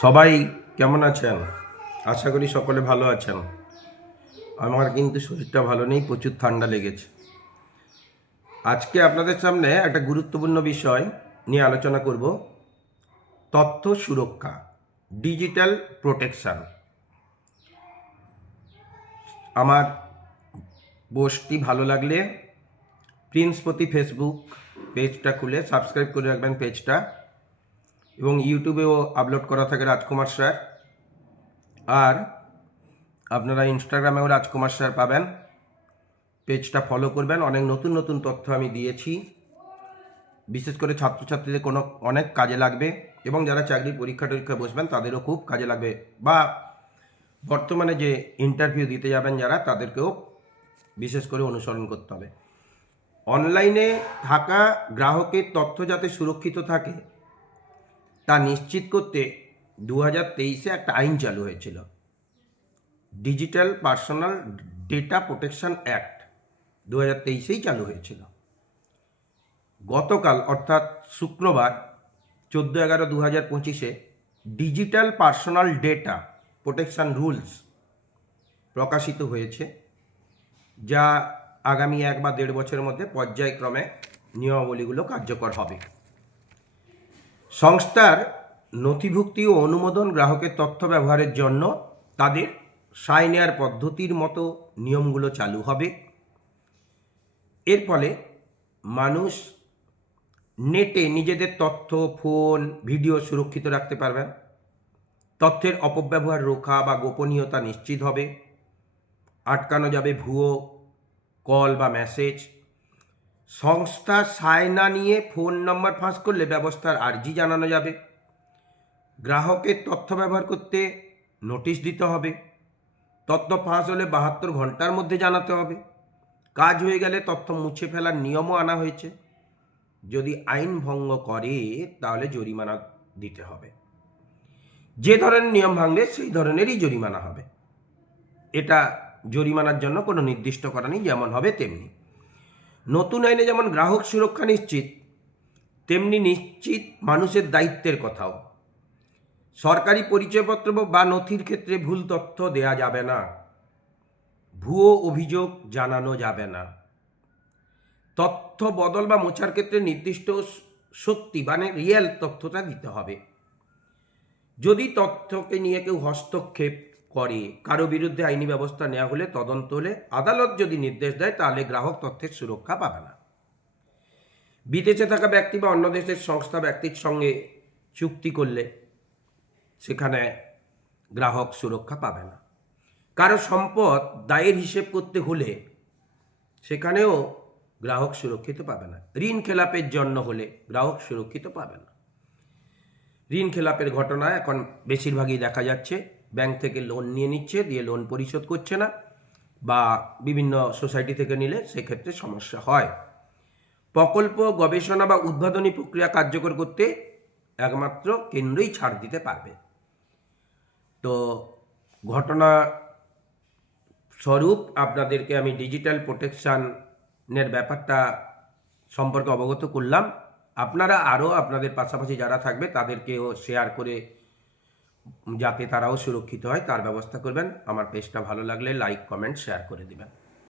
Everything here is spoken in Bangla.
সবাই কেমন আছেন? আশা করি সকলে ভালো আছেন। আমার কিন্তু শরীরটা ভালো নেই, প্রচুর ঠান্ডা লেগেছে। আজকে আপনাদের সামনে একটা গুরুত্বপূর্ণ বিষয় নিয়ে আলোচনা করব। তথ্য সুরক্ষা, ডিজিটাল প্রোটেকশান। আমার পোস্টটি ভালো লাগলে প্রিন্সপতি ফেসবুক পেজটা খুলে সাবস্ক্রাইব করে রাখবেন পেজটা। এবং ইউটিউবেও আপলোড করা থাকে রাজকুমার স্যার। আর আপনারা ইনস্টাগ্রামেও রাজকুমার স্যার পাবেন। পেজটা ফলো করবেন। অনেক নতুন নতুন তথ্য আমি দিয়েছি। বিশেষ করে ছাত্রছাত্রীদের কোনো অনেক কাজে লাগবে এবং যারা চাকরির পরীক্ষা টরীক্ষা বসবেন, তাদেরও খুব কাজে লাগবে। বা বর্তমানে যে ইন্টারভিউ দিতে যাবেন যারা, তাদেরকেও বিশেষ করে অনুসরণ করতে হবে। অনলাইনে থাকা গ্রাহকের তথ্য যাতে সুরক্ষিত থাকে তা নিশ্চিত করতে দু হাজার তেইশে একটা আইন চালু হয়েছিল। Digital personal data protection act দু হাজার তেইশেই চালু হয়েছিল। গতকাল অর্থাৎ শুক্রবার চোদ্দ এগারো দু হাজার পঁচিশে digital personal data protection rules প্রকাশিত হয়েছে, যা আগামী এক বা দেড় বছরের মধ্যে পর্যায়ক্রমে নিয়মাবলীগুলো কার্যকর হবে। সংস্থার নথিভুক্তি ও অনুমোদন গ্রাহকের তথ্য ব্যবহারের জন্য তাদের সাই নেয়ার পদ্ধতির মতো নিয়মগুলো চালু হবে। এর ফলে মানুষ নেটে নিজেদের তথ্য, ফোন, ভিডিও সুরক্ষিত রাখতে পারবেন। তথ্যের অপব্যবহার রোখা বা গোপনীয়তা নিশ্চিত হবে। আটকানো যাবে ভুয়ো, কল বা মেসেজ। সংস্থা সায় না নিয়ে ফোন নম্বর ফাঁস করলে ব্যবস্থার আর্জি জানানো যাবে। গ্রাহকের তথ্য ব্যবহার করতে নোটিশ দিতে হবে। তথ্য ফাঁস হলে বাহাত্তর ঘণ্টার মধ্যে জানাতে হবে। কাজ হয়ে গেলে তথ্য মুছে ফেলার নিয়মও আনা হয়েছে। যদি আইন ভঙ্গ করে, তাহলে জরিমানা দিতে হবে। যে ধরনের নিয়ম ভাঙবে সেই ধরনেরই জরিমানা হবে। এটা জরিমানার জন্য কোনো নির্দিষ্ট করা নেই, যেমন হবে তেমনি। নতুন আইনে যেমন গ্রাহক সুরক্ষা নিশ্চিত, তেমনি নিশ্চিত মানুষের দায়িত্বের কথাও। সরকারি পরিচয়পত্র বা নথির ক্ষেত্রে ভুল তথ্য দেয়া যাবে না। ভুয়ো অভিযোগ জানানো যাবে না। তথ্য বদল বা মোছার ক্ষেত্রে নির্দিষ্ট সত্যি মানে রিয়েল তথ্যটা দিতে হবে। যদি তথ্যকে নিয়ে কেউ হস্তক্ষেপ করে। কারও বিরুদ্ধে আইনি ব্যবস্থা নেওয়া হলে তদন্ত হলে আদালত যদি নির্দেশ দেয়, তাহলে গ্রাহক তথ্যের সুরক্ষা পাবে না। বিদেশে থাকা ব্যক্তি বা অন্য দেশের সংস্থা ব্যক্তির সঙ্গে চুক্তি করলে সেখানে গ্রাহক সুরক্ষা পাবে না। কারও সম্পদ দায়ের হিসেব করতে হলে সেখানেও গ্রাহক সুরক্ষিত পাবে না। ঋণ খেলাপের জন্য হলে গ্রাহক সুরক্ষিত পাবে না। ঋণ খেলাপের ঘটনা এখন বেশিরভাগই দেখা যাচ্ছে। ব্যাংক থেকে লোন নিয়ে নিচ্ছে, দিয়ে লোন পরিশোধ করছে না, বা বিভিন্ন সোসাইটি থেকে নিলে সেক্ষেত্রে সমস্যা হয়। প্রকল্প, গবেষণা বা উদ্বোধনী প্রক্রিয়া কার্যকর করতে একমাত্র কেন্দ্রই ছাড় দিতে পারবে। তো ঘটনা স্বরূপ আপনাদেরকে আমি ডিজিটাল প্রোটেকশানের ব্যাপারটা সম্পর্কে অবগত করলাম। আপনারা আরও আপনাদের পাশাপাশি যারা থাকবে তাদেরকেও শেয়ার করে যাতে তারাও সুরক্ষিত হয়, তার ব্যবস্থা করবেন। আমার পেজটা ভালো লাগলে লাইক কমেন্ট শেয়ার করে দিবেন।